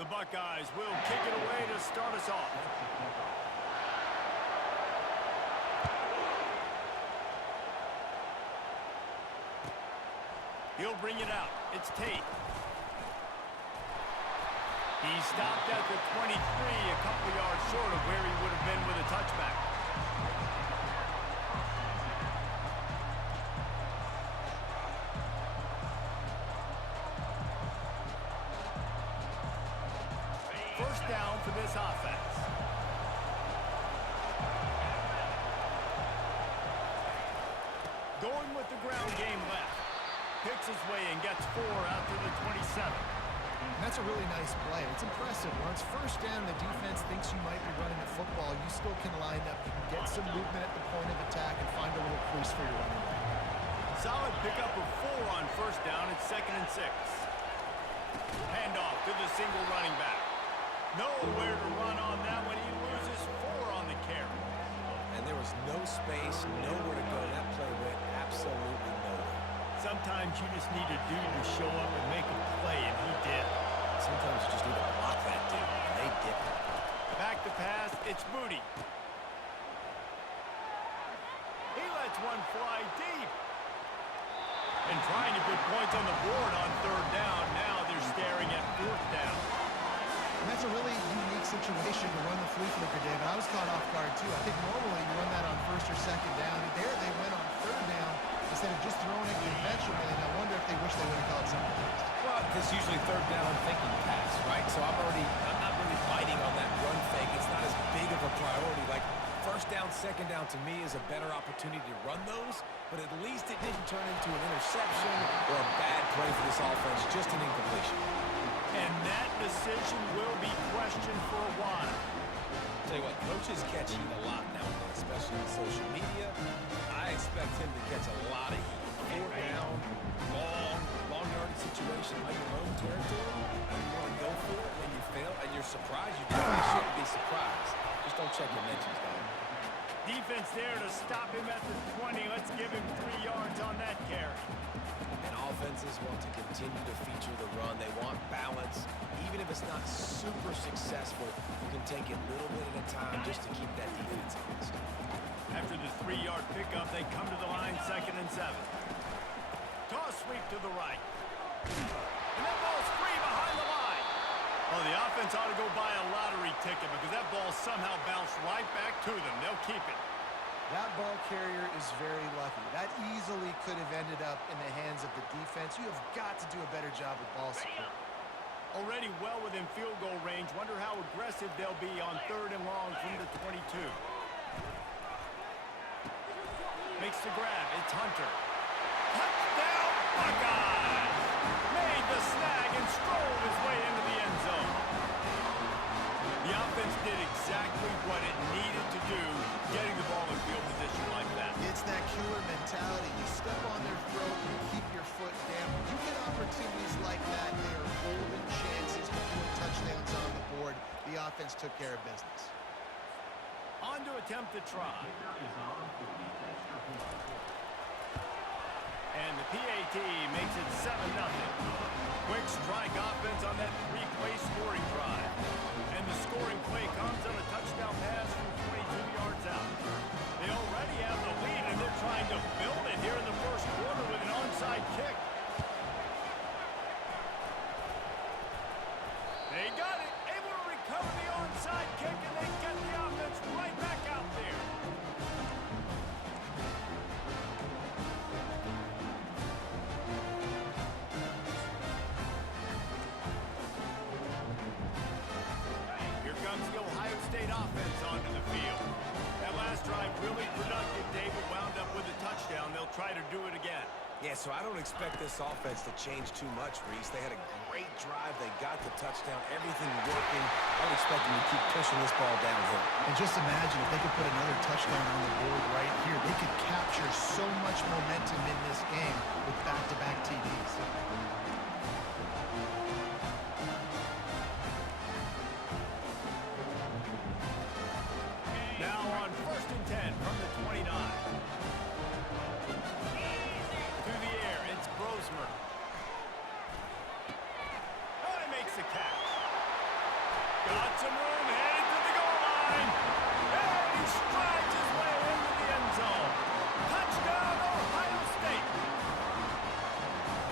The Buckeyes will kick it away to start us off. He'll bring it out. It's Tate. He stopped at the 23, a couple of yards short of where he would have been with a touchback. First down for this offense. Going with the ground game left. Picks his way and gets 4 out to the 27. That's a really nice play. It's impressive. When it's first down, the defense thinks you might be running the football. You still can line up. You can get some movement at the point of attack and find a little crease for your running back. Solid pickup of 4 on first down. It's 2nd and 6. Handoff to the single running back. Nowhere to run on that one. He loses 4 on the carry. And there was no space, nowhere to go. That play went absolutely nowhere. Sometimes you just need a dude to show up and make a play, and he did. Sometimes you just need to block that dude, and they did. Back to pass, it's Moody. He lets one fly deep. And trying to put points on the board on 3rd down. Now they're staring at 4th down. And that's a really unique situation to run the flea flicker, David. I was caught off guard, too. I think normally you run that on 1st or 2nd down. There they went on 3rd down instead of just throwing it conventionally. And I wonder if they wish they would have called something else. Well, because usually 3rd down thinking pass, right? So I'm not really biting on that run fake. It's not as big of a priority. Like 1st down, 2nd down to me is a better opportunity to run those. But at least it didn't turn into an interception or a bad play for this offense, just an incompletion. And that decision will be questioned for a while. Tell you what, coaches catch heat a lot now, especially on social media. I expect him to catch a lot of heat. 4th down, long yardage situation, like your own territory. You want to go for it, and you fail, and you're surprised. You definitely shouldn't be surprised. Just don't check your mentions, dog. Defense there to stop him at the 20. Let's give him 3 yards on that carry. And offenses want to continue to feature the run. They want balance. Even if it's not super successful, you can take it little bit at a time just to keep that defense honest. After the 3-yard pickup, they come to the line 2nd and 7. Toss sweep to the right. And that ball's free behind the line. Oh, the offense ought to go buy a lottery ticket because that ball somehow bounced right back to them. They'll keep it. That ball carrier is very lucky. That easily could have ended up in the hands of the defense. You have got to do a better job with ball support. Already well within field goal range. Wonder how aggressive they'll be on 3rd and long from the 22. Makes the grab. It's Hunter. Touchdown, Buckeyes! Made the snag and strolled his way into the end zone. The offense did exactly what it needed to do, getting the ball in field position like that. It's that killer mentality. You step on their throat, you keep your foot down. When you get opportunities like that, they are golden chances to put touchdowns on the board. The offense took care of business. On to attempt the try. And the PAT makes it 7-0. Quick strike offense on that 3-play scoring drive. And the scoring play comes on a touchdown pass from 22 yards out. They already have the lead, and they're trying to build it here in the 1st quarter with an onside kick. They got it, able to recover the onside kick, and they get the offense right back out there. Here comes the Ohio State offense onto the field. That last drive really productive. David wound up with a touchdown. They'll try to do it again. Yeah, so I don't expect this offense to change too much, Reese. They had a great drive. They got the touchdown. Everything working. I would expect them to keep pushing this ball downhill. And just imagine if they could put another touchdown on the board right here. They could capture so much momentum in this game with back-to-back TDs. Now on 1st and 10 from the 29. Through the air, it's Brosmer. Oh, he makes the catch. Got some room, headed to the goal line. And he strides his way into the end zone. Touchdown, Ohio State.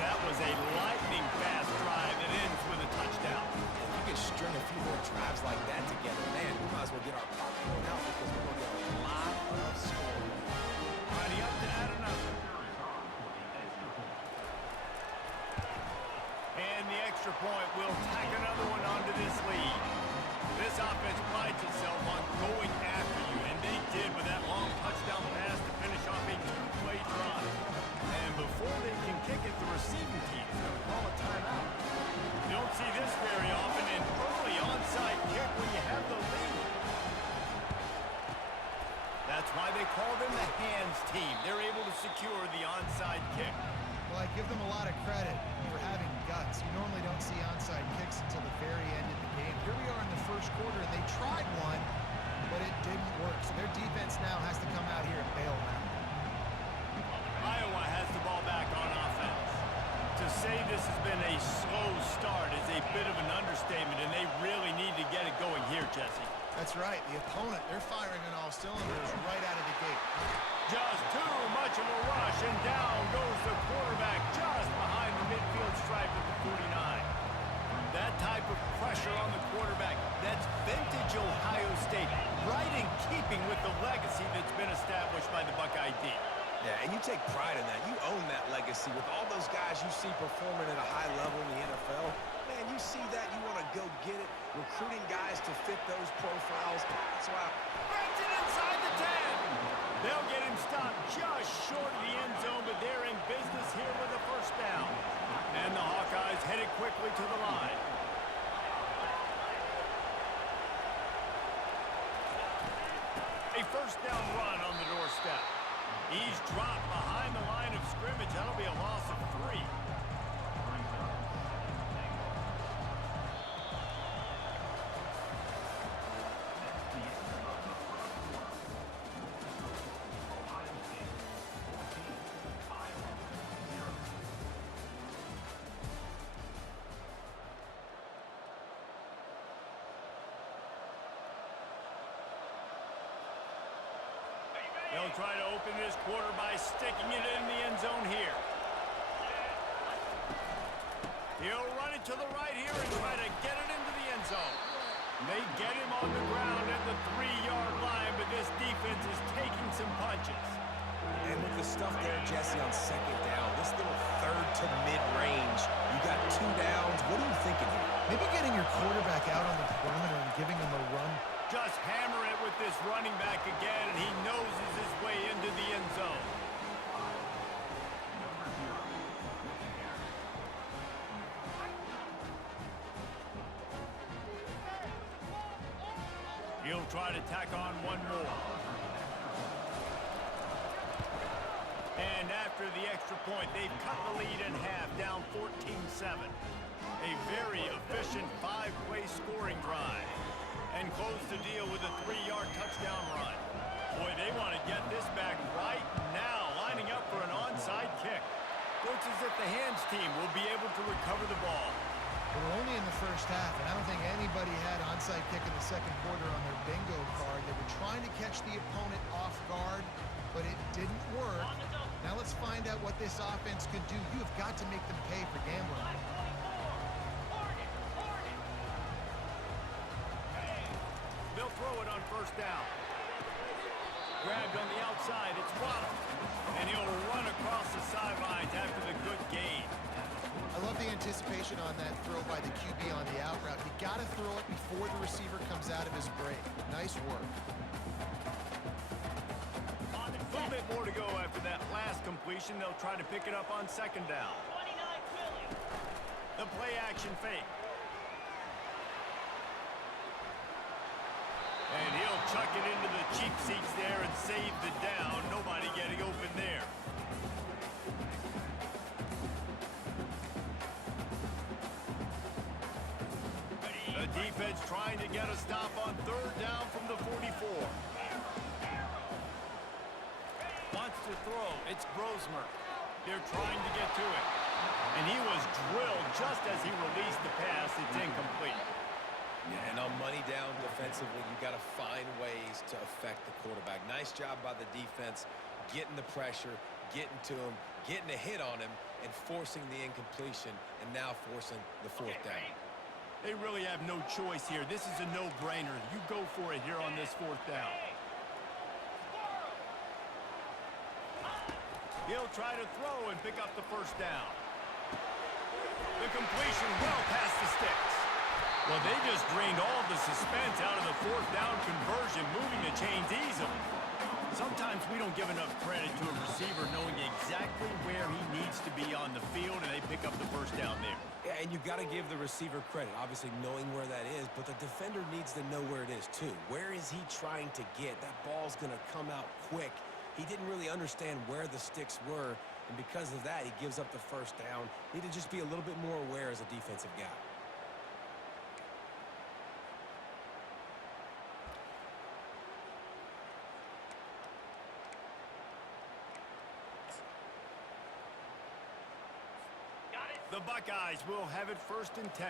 That was a lightning-fast drive that ends with a touchdown. If you could string a few more drives like that together, man, we might as well get our popcorn out because we're going to get a lot of scoring. Ready up to add another. And the extra point will tack another one onto this lead. This offense prides itself on going after you, and they did with that long touchdown pass to finish off a two-play drive. And before they can kick it, the receiving team is going to call a timeout. You don't see this very often, an early onside kick when you have the lead. That's why they call them the hands team. They're able to secure the onside kick. Well, I give them a lot of credit for having guts. You normally don't see onside kicks until the very end of the game. Here we are in the first quarter, and they tried one, but it didn't work. So their defense now has to come out here and bail them out. Iowa has the ball back on offense. To say this has been a slow start is a bit of an understatement, and they really need to get it going here, Jesse. That's right. The opponent, they're firing on all cylinders right out of the gate. Just too much of a rush, and down goes the quarterback just behind the midfield stripe at the 49. That type of pressure on the quarterback, that's vintage Ohio State, right in keeping with the legacy that's been established by the Buckeye D. Yeah, and you take pride in that. You own that legacy with all those guys you see performing at a high level in the NFL. Man, you see that, you want to go get it, recruiting guys to fit those profiles. That's why. Brings it inside the 10. They'll get him stopped just short of the end zone, but they're in business here with a first down. And the Hawkeyes headed quickly to the line. A first down run on the doorstep. He's dropped behind the line of scrimmage. That'll be a loss of 3. They'll try to open this quarter by sticking it in the end zone here. He'll run it to the right here and try to get it into the end zone. They get him on the ground at the 3-yard line, but this defense is taking some punches. And with the stuff there, Jesse, on second down, this little third to mid-range, you got 2 downs. What are you thinking here? Maybe getting your quarterback out on the perimeter and giving him a run. Just hammer it with this running back again, and he noses his way into the end zone. He'll try to tack on one more. And after the extra point, they've cut the lead in half, down 14-7. A very efficient 5-play scoring drive. And close the deal with a 3-yard touchdown run. Boy, they want to get this back right now, lining up for an onside kick. Looks as if the hands team will be able to recover the ball. We're only in the first half, and I don't think anybody had onside kick in the second quarter on their bingo card. They were trying to catch the opponent off guard, but it didn't work. Now let's find out what this offense can do. You have got to make them pay for gambling. They'll throw it on first down. Grabbed on the outside, it's Waddle. And he'll run across the sidelines after the good gain. I love the anticipation on that throw by the QB on the out route. You got to throw it before the receiver comes out of his break. Nice work. A little bit more to go after that last completion. They'll try to pick it up on second down. The play action fake. And he'll chuck it into the cheap seats there and save the down. Nobody getting open there. The defense trying to get a stop on third down from the 44. Wants to throw. It's Brosmer. They're trying to get to it. And he was drilled just as he released the pass. It's incomplete. Yeah, and on money offensively, you got to find ways to affect the quarterback. Nice job by the defense, getting the pressure, getting to him, getting a hit on him, and forcing the incompletion, and now forcing the fourth down. They really have no choice here. This is a no-brainer. You go for it here on this fourth down. He'll try to throw and pick up the first down. The completion well past the sticks. Well, they just drained all the suspense out of the fourth down conversion, moving the chains easily. Sometimes we don't give enough credit to a receiver knowing exactly where he needs to be on the field, and they pick up the first down there. Yeah, and you've got to give the receiver credit, obviously knowing where that is, but the defender needs to know where it is too. Where is he trying to get? That ball's going to come out quick. He didn't really understand where the sticks were, and because of that, he gives up the first down. Need to just be a little bit more aware as a defensive guy. The Buckeyes will have it 1st and 10.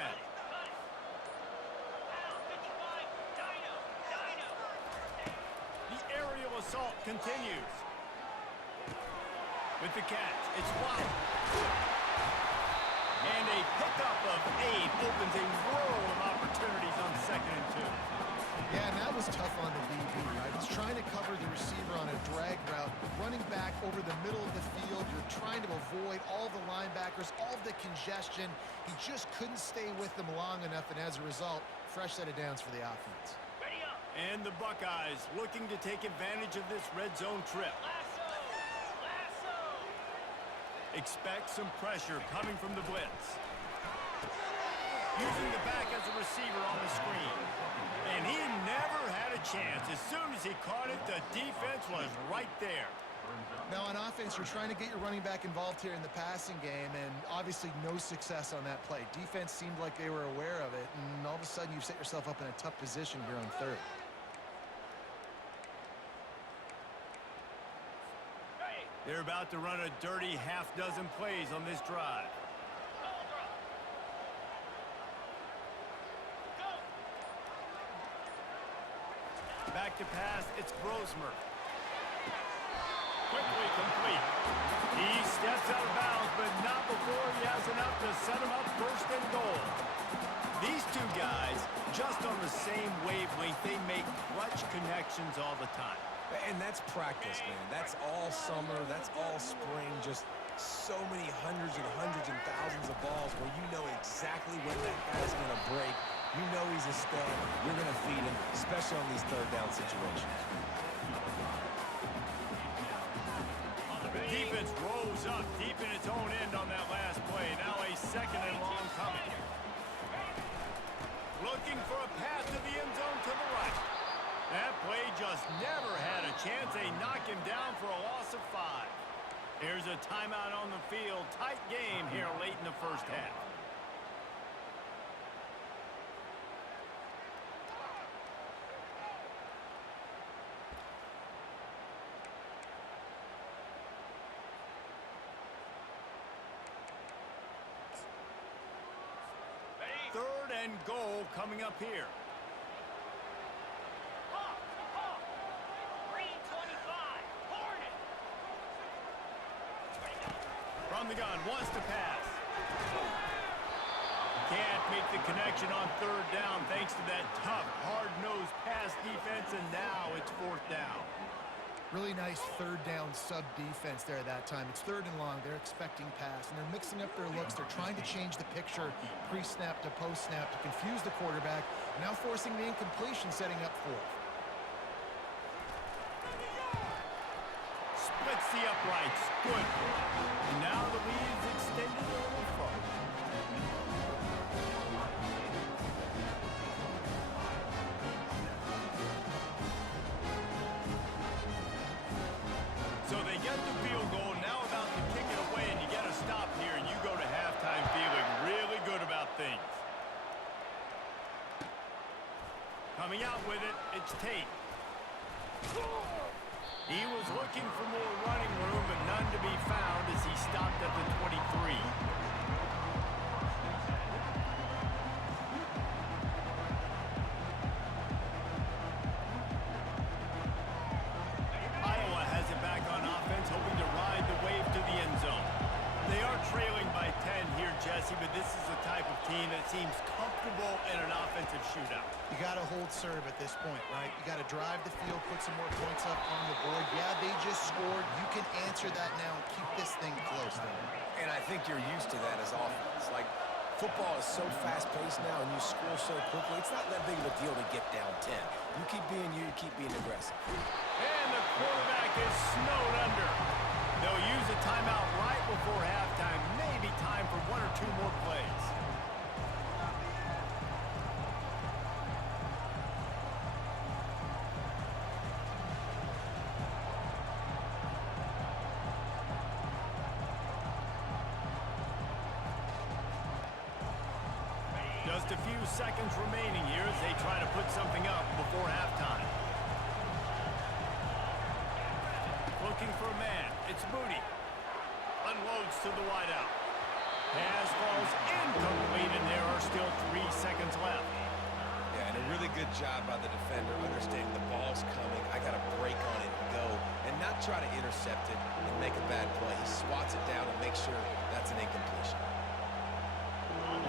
The aerial assault continues. With the catch, it's Waddle. And a pickup of 8 opens a world of opportunities on 2nd and 2. Yeah, and that was tough on the DB, right? He's trying to cover the receiver on a drag route, running back over the middle of the field. You're trying to avoid all the linebackers, all the congestion. He just couldn't stay with them long enough, and as a result, fresh set of downs for the offense. And the Buckeyes looking to take advantage of this red zone trip. Expect some pressure coming from the blitz. Using the back as a receiver on the screen. And he never had a chance. As soon as he caught it, the defense was right there. Now, on offense, you're trying to get your running back involved here in the passing game, and obviously no success on that play. Defense seemed like they were aware of it, and all of a sudden you've set yourself up in a tough position here on 3rd. They're about to run a dirty half-dozen plays on this drive. Back to pass, it's Brosmer. Quickly complete. He steps out of bounds, but not before he has enough to set him up 1st and goal. These two guys, just on the same wavelength, they make clutch connections all the time. And that's practice, man. That's all summer. That's all spring. Just so many hundreds and thousands of balls where you know exactly when that guy's going to break. You know he's a stud. You're going to feed him, especially on these 3rd down situations. Defense rose up deep in its own end on that last play. Now a 2nd and long coming. Looking for a pass to the end zone to the right. That play just never had a chance. They knock him down for a loss of 5. Here's a timeout on the field. Tight game here late in the 1st half. Third and goal coming up here. From the gun, wants to pass. Can't make the connection on 3rd down thanks to that tough, hard-nosed pass defense, and now it's 4th down. Really nice 3rd down sub-defense there that time. It's 3rd and long. They're expecting pass, and they're mixing up their looks. They're trying to change the picture pre-snap to post-snap to confuse the quarterback, now forcing the incompletion, setting up 4th. Splits the uprights. Good. And now the lead is extended a little further. So they get the field goal, now about to kick it away, and you get a stop here, and you go to halftime feeling really good about things. Coming out with it, it's Tate. He was looking for more running room, but none to be found as he stopped at the 23. seems comfortable in an offensive shootout. You got to hold serve at this point, right? You got to drive the field, put some more points up on the board. Yeah, they just scored. You can answer that now and keep this thing close, though. And I think you're used to that as offense. Like, football is so fast-paced now, and you score so quickly. It's not that big of a deal to get down 10. You keep being you, keep being aggressive. And the quarterback is snowed under. They'll use a timeout right before halftime. Maybe time for one or two more plays. Just a few seconds remaining here as they try to put something up before halftime. Looking for a man. It's Moody. Unloads to the wideout. Pass falls incomplete, and there are still 3 seconds left. Yeah, and a really good job by the defender understanding the ball's coming. I got to break on it and go, and not try to intercept it and make a bad play. He swats it down and makes sure that's an incompletion.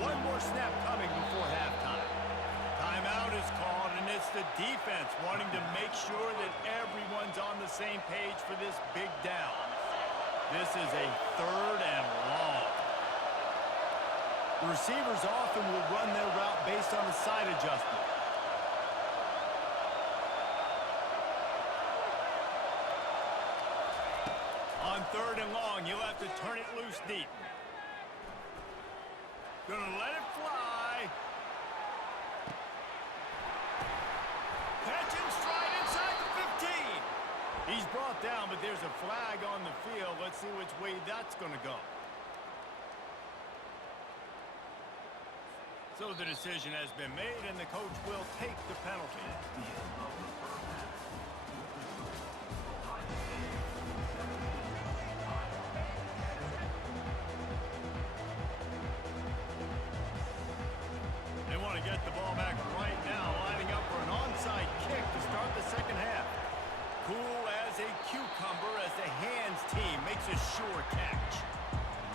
One more snap coming before halftime. Timeout is called, and it's the defense wanting to make sure that everyone's on the same page for this big down. This is a 3rd and long. Receivers often will run their route based on the side adjustment. On 3rd and long, you'll have to turn it loose deep. Gonna let it fly. Catch and stride inside the 15. He's brought down, but there's a flag on the field. Let's see which way that's gonna go. So the decision has been made, and the coach will take the penalty. They want to get the ball back right now, lining up for an onside kick to start the second half. Cool as a cucumber as the hands team makes a sure catch.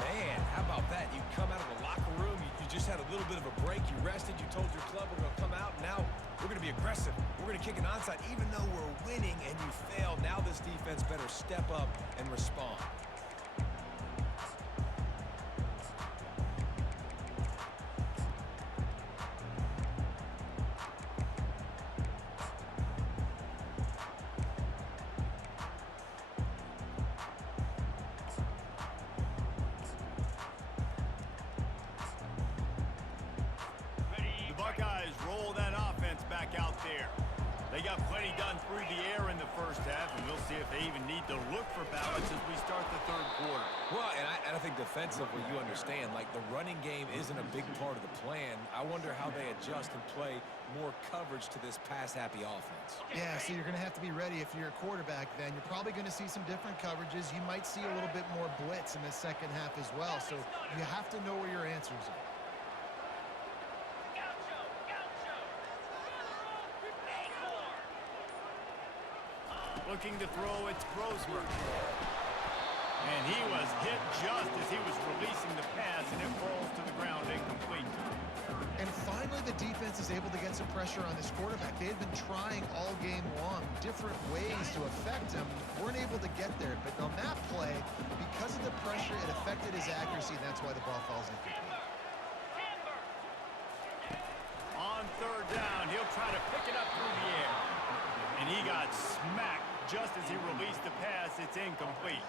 Man, how about that? You come out of the locker room, you just had a little bit of a break, you rested, you told your club we're going to come out, and now we're going to be aggressive. We're going to kick an onside even though we're winning and you failed. Now this defense better step up and respond. They got plenty done through the air in the first half, and we'll see if they even need to look for balance as we start the 3rd quarter. Well, and I think defensively, you understand, like the running game isn't a big part of the plan. I wonder how they adjust and play more coverage to this pass-happy offense. Yeah, so you're going to have to be ready if you're a quarterback then. You're probably going to see some different coverages. You might see a little bit more blitz in the second half as well, so you have to know where your answers are. Looking to throw, it's Brosmer. And he was hit just as he was releasing the pass, and it falls to the ground incomplete. And finally, the defense is able to get some pressure on this quarterback. They had been trying all game long, different ways to affect him. Weren't able to get there, but on that play, because of the pressure, it affected his accuracy, and that's why the ball falls incomplete. On 3rd down, he'll try to pick it up through the air. And he got smacked just as he released the pass. It's incomplete.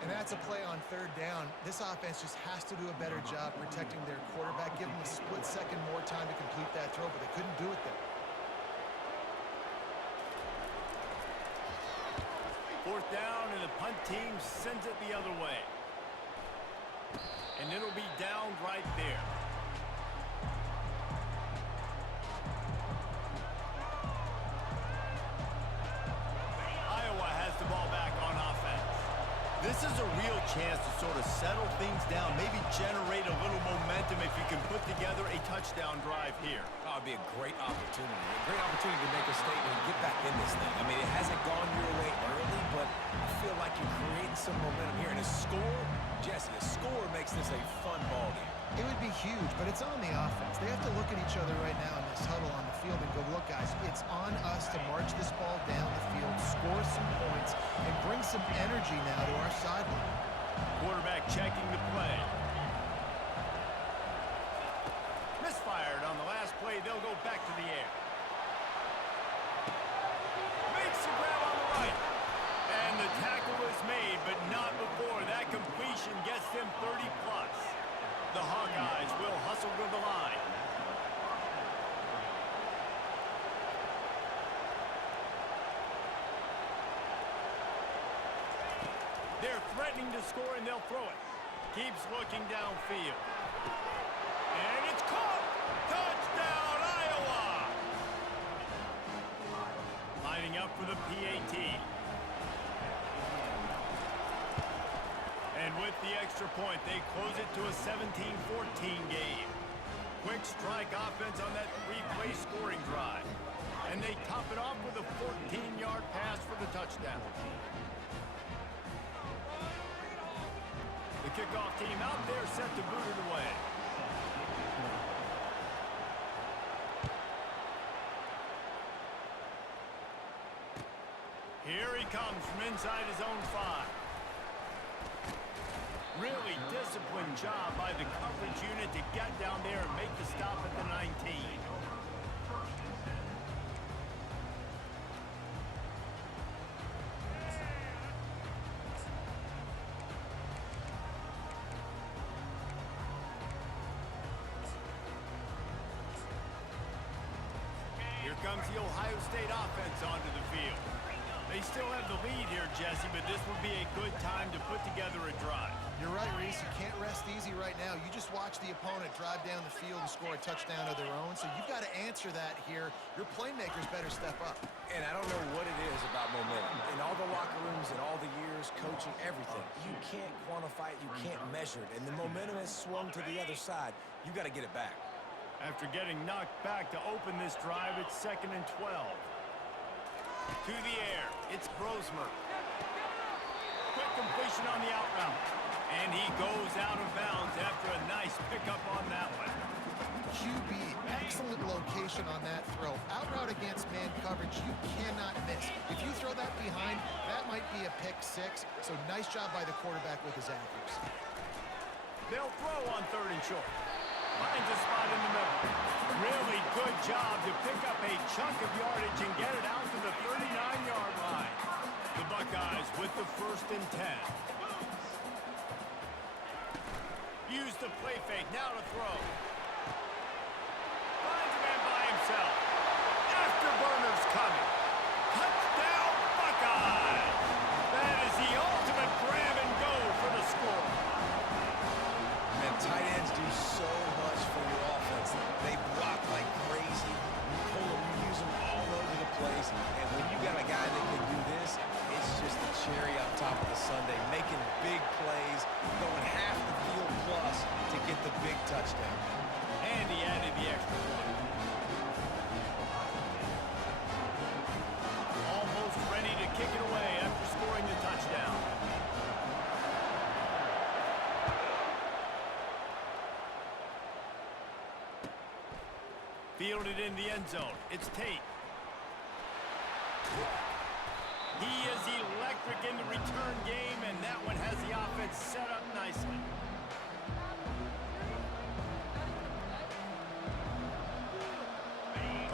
And that's a play on 3rd down. This offense just has to do a better job protecting their quarterback, give him a split second more time to complete that throw, but they couldn't do it there. 4th down, and the punt team sends it the other way. And it'll be down right there. The ball back on offense. This is a real chance to sort of settle things down, maybe generate a little momentum if you can put together a touchdown drive here. Oh, it'd be a great opportunity to make a statement and get back in this thing. I mean, it hasn't gone your way early, but I feel like you're creating some momentum here. And a score, Jesse, a score makes this a fun ball game. It would be huge, but it's on the offense. They have to look at each other right now in this huddle on the field and go, look, guys, it's on us to march this ball down the field, score some points, and bring some energy now to our sideline. Quarterback checking the play. Misfired on the last play. They'll go back to the air. Makes the grab on the right. And the tackle is made, but not before that completion gets them 30-plus. The Hawkeyes will hustle to the line. They're threatening to score, and they'll throw it. Keeps looking downfield. And it's caught! Touchdown, Iowa! Lining up for the PAT. And with the extra point, they close it to a 17-14 game. Quick strike offense on that three-play scoring drive. And they top it off with a 14-yard pass for the touchdown. The kickoff team out there set to boot it away. Here he comes from inside his own 5. Really disciplined job by the coverage unit to get down there and make the stop at the 19. Here comes the Ohio State offense onto the field. They still have the lead here, Jesse, but this would be a good time to put together a drive. You're right, Reese. You can't rest easy right now. You just watch the opponent drive down the field and score a touchdown of their own, so you've got to answer that here. Your playmakers better step up. And I don't know what it is about momentum. In all the locker rooms and all the years, coaching, everything, you can't quantify it, you can't measure it. And the momentum has swung to the other side. You got to get it back. After getting knocked back to open this drive, it's 2nd and 12. To the air, it's Brosmer. Quick completion on the out route. And he goes out of bounds after a nice pickup on that one. QB, excellent location on that throw. Out route against man coverage, you cannot miss. If you throw that behind, that might be a pick 6. So nice job by the quarterback with his accuracy. They'll throw on 3rd and short. Finds a spot in the middle. Really good job to pick up a chunk of yardage and get it out to the 39-yard line. The Buckeyes with the 1st and 10. Use the play fake, now to throw. Finds a man by himself. Afterburner's coming. Touchdown, Buckeyes! That is the ultimate grab and go for the score. Man, tight ends do so much for your offense. They block like crazy. You pull them, you use them all over the place. And when you got a guy that can do this, it's just the cherry on top of the sundae, making big plays, going half the field plus to get the big touchdown. And he added the extra point. Almost ready to kick it away after scoring the touchdown. Fielded in the end zone. It's Tate. He is electric in the return game, and that one has the offense set up nicely.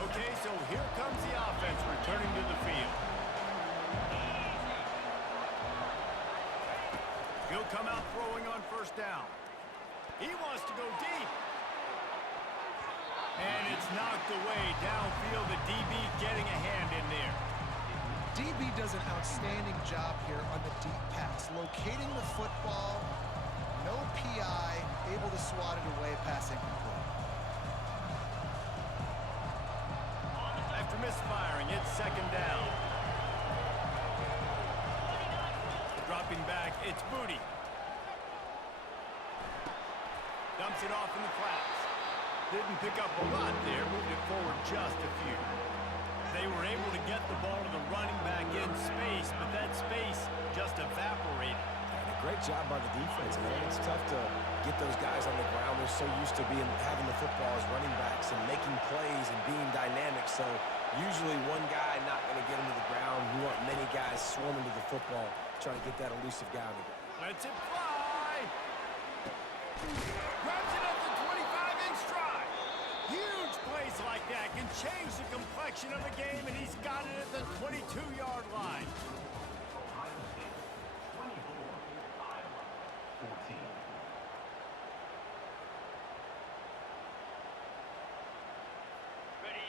Okay, so here comes the offense returning to the field. He'll come out throwing on 1st down. He wants to go deep. And it's knocked away downfield. The DB getting a hand in there. DB does an outstanding job here on the deep pass. Locating the football, no PI, able to swat it away, passing complete. After misfiring, it's 2nd down. Dropping back, it's Booty. Dumps it off in the flats. Didn't pick up a lot there, moved it forward just a few. They were able to get the ball to the running back in space, but that space just evaporated. And a Great job by the defense, man. It's tough to get those guys on the ground. They're so used to having the football as running backs and making plays and being dynamic. So usually one guy not going to get him to the ground. You want many guys swarming to the football, trying to get that elusive guy on the ground. Lets it fly. Grabs it at the 25-inch stride. Huge plays like that can change the complexion of the game, and he's got it at the 22-yard line.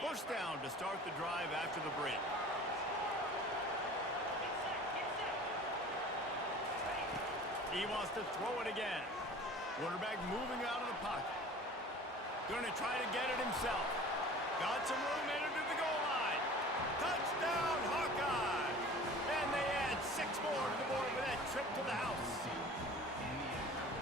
First down to start the drive after the break. He wants to throw it again. Quarterback moving out of the pocket. Going to try to get it himself. Got some room in to the goal line. Touchdown, Hawkeye! And they add 6 more to the board with that trip to the house.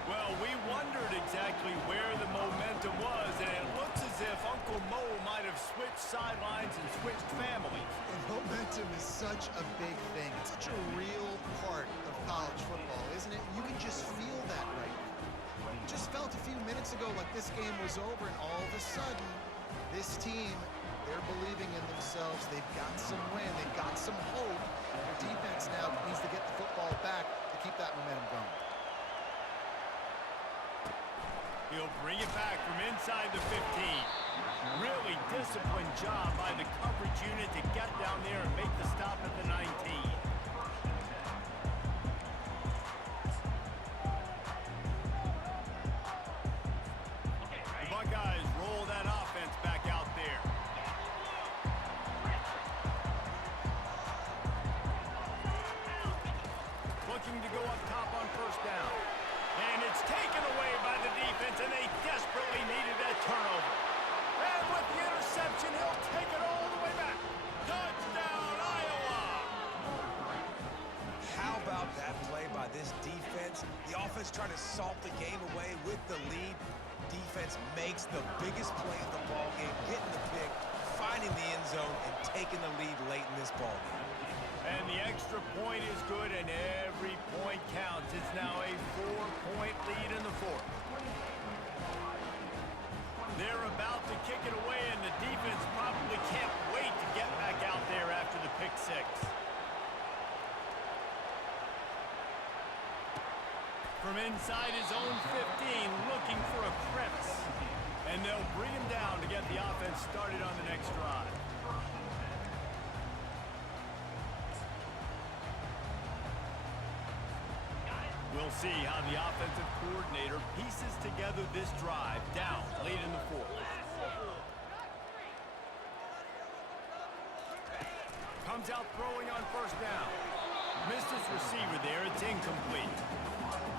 Well, we wondered exactly where the momentum was, and it looks as if Uncle Mo might have switched sidelines and switched families. And momentum is such a big thing. It's such a real part of college football, isn't it? You can just feel that right now. Just felt a few minutes ago like this game was over, and all of a sudden, this team, they're believing in themselves. They've got some wind. They've got some hope. Their defense now needs to get the football back to keep that momentum going. He'll bring it back from inside the 15. Really disciplined job by the coverage unit to get down there and make the stop at the 19. The Buckeyes roll that offense back out there. Looking to go up top on first down. And it's taken away by the defense, and they desperately needed that turnover. And with the interception, he'll take it all the way back. Touchdown, Iowa! How about that play by this defense? The offense trying to salt the game away with the lead. Defense makes the biggest play of the ball game, getting the pick, finding the end zone, and taking the lead late in this ball game. And the extra point is good, and every point counts. It's now a 4-point lead in the fourth. They're about to kick it away, and the defense probably can't wait to get back out there after the pick six. From inside his own 15, looking for a crevice. And they'll bring him down to get the offense started on the next drive. We'll see how the offensive coordinator pieces together this drive down late in the fourth. Comes out throwing on first down. Missed his receiver there. It's incomplete.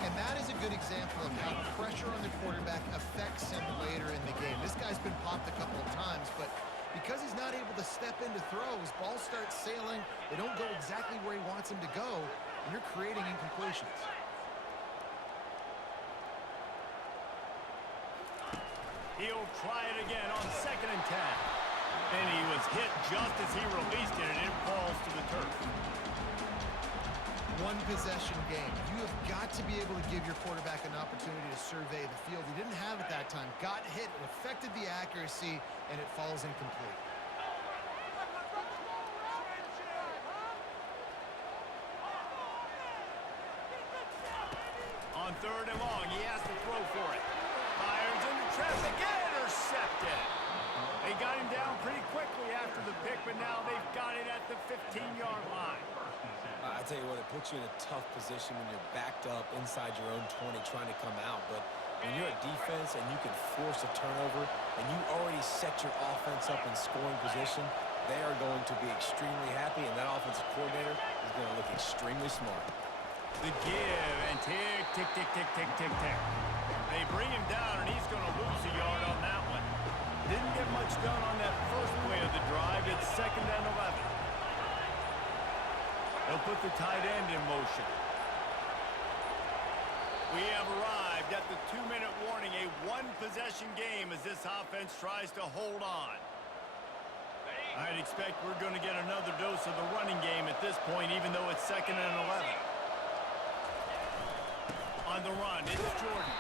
And that is a good example of how pressure on the quarterback affects him later in the game. This guy's been popped a couple of times, but because he's not able to step in to throw, his ball starts sailing. They don't go exactly where he wants them to go, and you're creating incompletions. He'll try it again on 2nd and 10. And he was hit just as he released it, and it falls to the turf. One possession game. You have got to be able to give your quarterback an opportunity to survey the field. He didn't have it that time. Got hit, it affected the accuracy, and it falls incomplete. On 3rd and long, he has to throw for it. Fires into traffic, intercepted. They got him down pretty quickly after the pick, but now they've got it at the 15-yard line. I tell you what, it puts you in a tough position when you're backed up inside your own 20 trying to come out. But when you're a defense and you can force a turnover and you already set your offense up in scoring position, they are going to be extremely happy, and that offensive coordinator is going to look extremely smart. The give, and tick, tick, tick, tick, tick, tick, tick. They bring him down, and he's going to lose a yard on that one. Didn't get much done on that first play of the drive. It's 2nd and 11. They'll put the tight end in motion. We have arrived at the 2-minute warning, a one-possession game as this offense tries to hold on. I'd expect we're going to get another dose of the running game at this point, even though it's 2nd and 11. On the run, it's Jordan.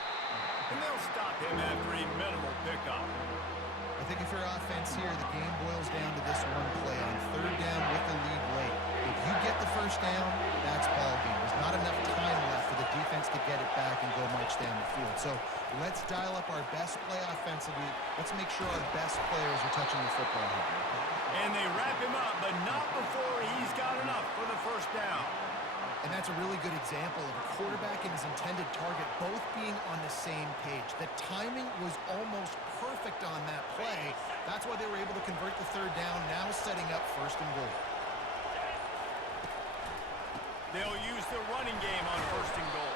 And they'll stop him after a minimal pickup. I think if you're offense here, the game boils down to this one play on third down with the lead late. If you get the first down, that's ball game. There's not enough time left for the defense to get it back and go march down the field. So let's dial up our best play offensively. Let's make sure our best players are touching the football here. And they wrap him up, but not before he's got enough for the first down. And that's a really good example of a quarterback and his intended target both being on the same page. The timing was almost perfect on that play. That's why they were able to convert the third down, now setting up first and goal. They'll use the running game on first and goal.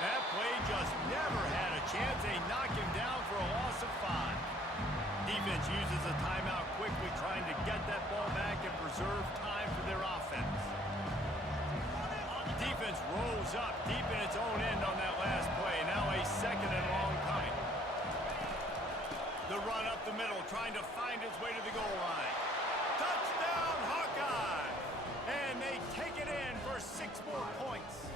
That play just never had a chance. They knock him down for a loss of 5. Defense uses a timeout quickly, trying to get that ball back and preserve time for their offense. Defense rolls up deep in its own end on that last play. Now a second and long coming. The run up the middle, trying to find its way to the goal line. Touchdown, Hawkeye! And they take it in for 6 more points.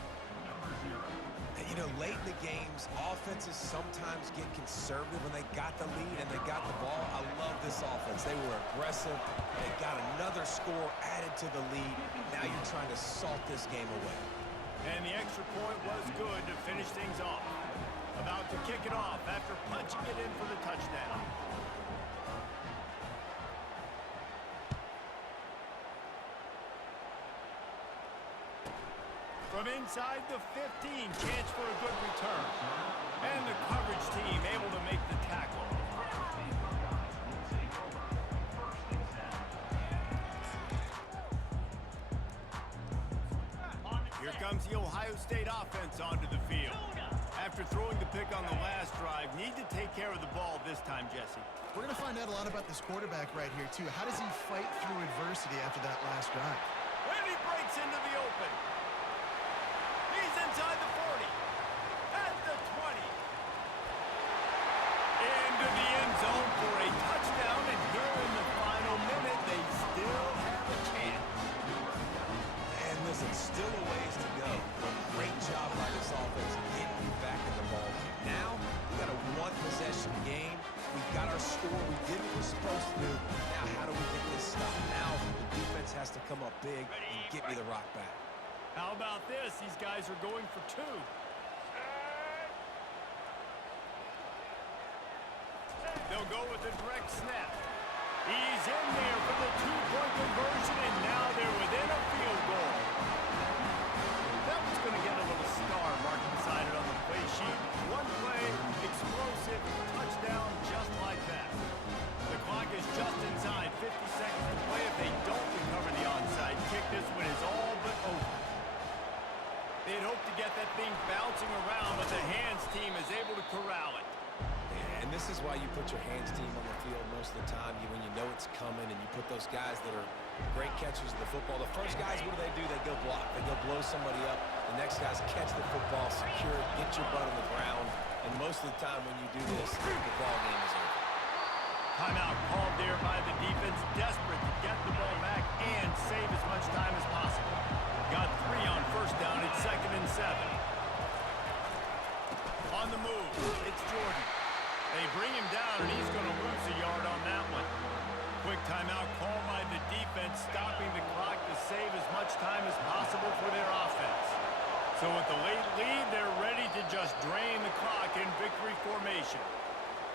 And, you know, late in the games, offenses sometimes get conservative when they got the lead and they got the ball. I love this offense. They were aggressive. They got another score added to the lead. Now you're trying to salt this game away. And the extra point was good to finish things off. About to kick it off after punching it in for the touchdown. From inside the 15, chance for a good return. And the coverage team able to make the tackle. Here comes the Ohio State offense onto the field. After throwing the pick on the last drive, need to take care of the ball this time, Jesse. We're going to find out a lot about this quarterback right here, too. How does he fight through adversity after that last drive? And he breaks into the open. He's inside the 40. At the 20. Into the end zone for a touchdown, and here in the final minute, they still have a chance. And listen, still a ways to go. But great job by this offense getting you back in the ball game. Now, we got a one-possession game. We got our score. We did what we're supposed to do. Now, how do we get this stopped? Now, the defense has to come up big and get me the rock back. How about this? These guys are going for 2. They'll go with a direct snap. He's in there for the 2-point conversion, and now they're within a field goal. That one's going to get a little star marked beside it on the play sheet. One play, explosive, touchdown, just like that. The clock is just inside 50 seconds to play. If they don't recover the onside kick, this one is all but over. They'd hope to get that thing bouncing around, but the hands team is able to corral it. And this is why you put your hands team on the field most of the time. When you know it's coming and you put those guys that are great catchers of the football. The first guys, what do? They go block. They go blow somebody up. The next guys catch the football, secure it, get your butt on the ground. And most of the time when you do this, the ball game is over. Timeout called there by the defense, desperate to get the ball back and save as much time as possible. Got 3 on first down. It's 2nd and 7. On the move, it's Jordan. They bring him down, and he's going to lose a yard on that one. Quick timeout called by the defense, stopping the clock to save as much time as possible for their offense. So with the late lead, they're ready to just drain the clock in victory formation.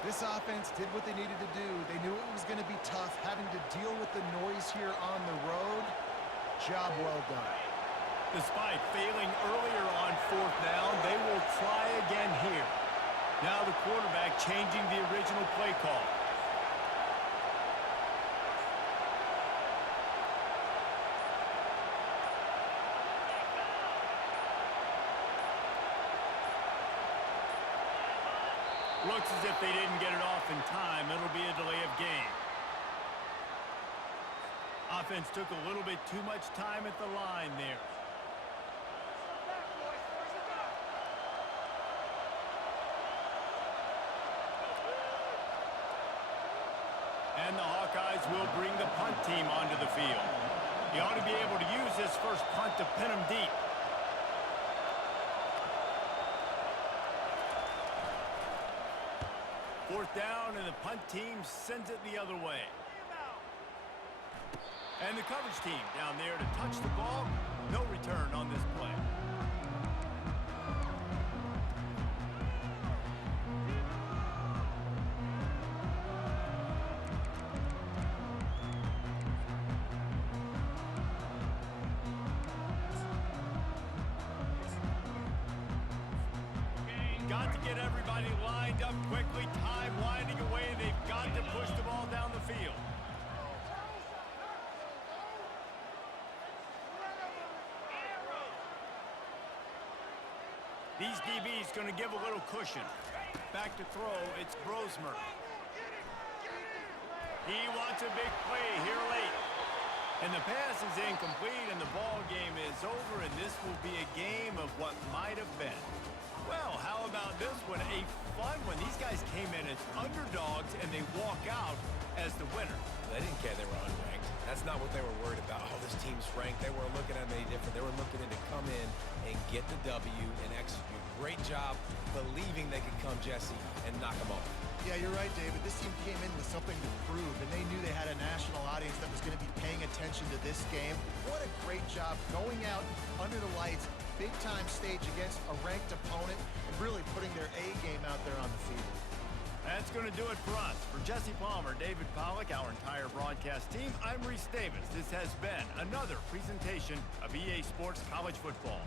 This offense did what they needed to do. They knew it was going to be tough, having to deal with the noise here on the road. Job well done. Despite failing earlier on 4th down, they will try again here. Now the quarterback changing the original play call. Looks as if they didn't get it off in time. It'll be a delay of game. Offense took a little bit too much time at the line there. And the Hawkeyes will bring the punt team onto the field. He ought to be able to use this first punt to pin him deep. Fourth down, and the punt team sends it the other way. And the coverage team down there to touch the ball. No return on this play. Got to get everybody lined up quickly. Time winding away. They've got to push the ball down the field. These DBs going to give a little cushion. Back to throw, it's Brosmer. He wants a big play here late. And the pass is incomplete, and the ball game is over, and this will be a game of what might have been. Well, how about this one? A fun one. These guys came in as underdogs, and they walk out as the winner. They didn't care they were unranked. That's not what they were worried about. Oh, this team's ranked. They weren't looking at any different. They were looking at to come in and get the W and execute. Great job believing they could come, Jesse, and knock them off. Yeah, you're right, David. This team came in with something to prove, and they knew they had a national audience that was going to be paying attention to this game. What a great job going out under the lights, big-time stage against a ranked opponent, and really putting their A game out there on the field. That's going to do it for us. For Jesse Palmer, David Pollack, our entire broadcast team, I'm Reese Davis. This has been another presentation of EA Sports College Football.